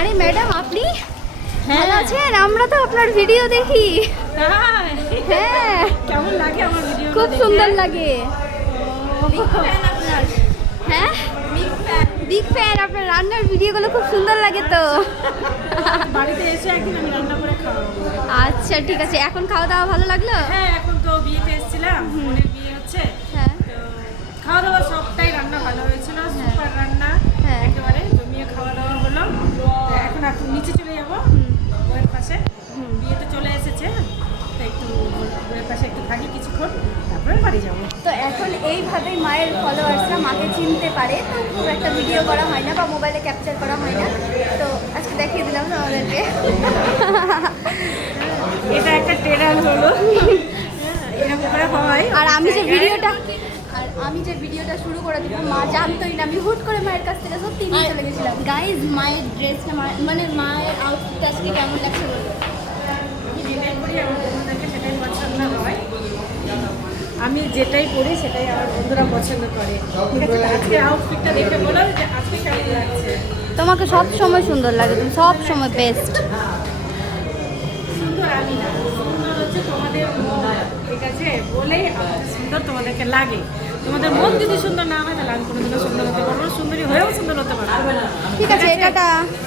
আরে ম্যাডাম আপনি ভালো আছেন? আমরা তো আপনার ভিডিও দেখি। হ্যাঁ কেমন লাগে আমার ভিডিও? খুব সুন্দর লাগে। হ্যাঁ বিগ ফ্যান, আপনার রান্নার ভিডিওগুলো খুব সুন্দর লাগে তো। বাড়িতে এসে একদিন আমি রান্না করে খাওয়াবো। আচ্ছা ঠিক আছে, এখন খাওয়া দাওয়া ভালো লাগলো? হ্যাঁ, এখন তো বিয়েতে এসেছিলাম, বোনের বিয়ে হচ্ছে। হ্যাঁ তো খাওয়া দাওয়া সবটাই রান্না ভালো হয়েছিল, সুপার রান্না। হ্যাঁ। একেবারে জমিয়ে খাওয়া দাওয়া হলো। তো এখন একটু নিচে চলে যাবো বউয়ের পাশে। বিয়েতে চলে এসেছে, তো একটু বউয়ের পাশে একটু থাকি কিছুক্ষণ, তারপরে বাড়ি যাবো। তো এখন এইভাবেই মায়ের ফলোয়ার্সরা মাকে চিনতে পারে। তো খুব একটা ভিডিও করা হয় না বা মোবাইলে ক্যাপচার করা হয় না, তো আজকে দেখিয়ে দিলাম তোমাদেরকে। এটা একটা ট্রেলার হলো, এরকম করে হয়। আর আমি যে ভিডিওটা শুরু করে দিব, মা জানতোই না। আমি হুট করে মায়ের কাছ থেকে সত্যি নিয়ে চলে গেছিলাম। গাইজ মায়ের ড্রেসটা, মানে মায়ের আউটফিটটা আজকে কেমন লাগছে বলবো? আমি যেটাই করি আমার বন্ধুদেরকে সেটাই পছন্দ হয়। আমি যেটাই করি সেটাই আমার বন্ধুরা পছন্দ করে। ঠিক আছে, আজকে আউটফিটটা দেখে বলো যে আজকে কেমন লাগছে। তোমাকে সব সময় সুন্দর লাগে, তুমি সব সময় বেস্ট। সুন্দর আমি না, সুন্দর হচ্ছে তোমাদের মন। ঠিক আছে, বলেই আমাদের সুন্দর তোমাদেরকে লাগে। তোমাদের মন যদি সুন্দর না হয় তাহলে আমি কোনোদিনও সুন্দর হতে পারবো না, সুন্দরী হয়েও সুন্দর হতে পারবো না। ঠিক আছে, টাটা।